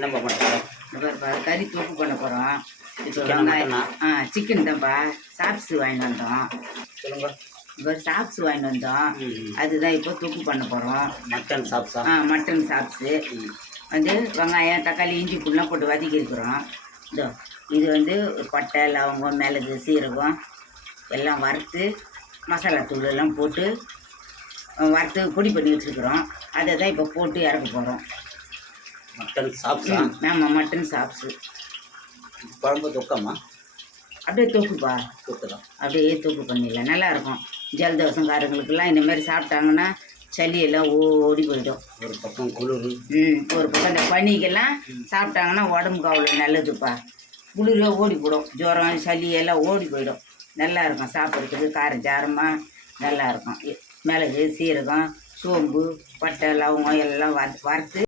என்னம்மா பண்ணுறோம்? பாருப்பா, கறி தொக்கு பண்ண போகிறோம். இப்போ வெங்காயம் சிக்கன் தான்ப்பா. சாப்ஸ் வாங்கிட்டு வந்தோம். சொல்லுங்க. இப்போ சாப்ஸ் வாங்கிட்டு வந்தோம். அதுதான் இப்போ தொக்கு பண்ண போகிறோம். மட்டன் சாப்ஸா? மட்டன் சாப்ஸு வந்து வெங்காயம் தக்காளி இஞ்சி பூண்டுலாம் போட்டு வதக்கியிருக்கிறோம். இதோ இது வந்து பட்டை லவங்கம் மிளகு சீரகம் எல்லாம் வறுத்து மசாலா தூள் எல்லாம் போட்டு வறுத்து பொடி பண்ணி வச்சுருக்குறோம். அதை தான் இப்போ போட்டு இறக்க போகிறோம். மட்டன் சாப்ஸா? ஆமாம், மட்டன் சாப்ஸு. குழம்பு தொக்கம்மா? அப்படியே தொக்குப்பா. தொக்குதான். அப்படியே தொக்கு பண்ணிடலாம், நல்லாயிருக்கும். ஜலதோஷங்காரங்களுக்கெல்லாம் இந்தமாரி சாப்பிட்டாங்கன்னா சளியெல்லாம் ஓடி போயிடும். ஒரு பக்கம் குளிர். ஒரு பக்கம் இந்த பனிக்கெல்லாம் சாப்பிட்டாங்கன்னா உடம்புக்கு அவ்வளோ நல்லதுப்பா. குளிர ஓடி போடும், ஜுரம் சளி எல்லாம் ஓடி போயிடும். நல்லா இருக்கும் சாப்பிட்றதுக்கு, காரம் சாரமாக நல்லாயிருக்கும். மிளகு சீரகம் சோம்பு பட்டை லவங்கம் எல்லாம் வறுத்து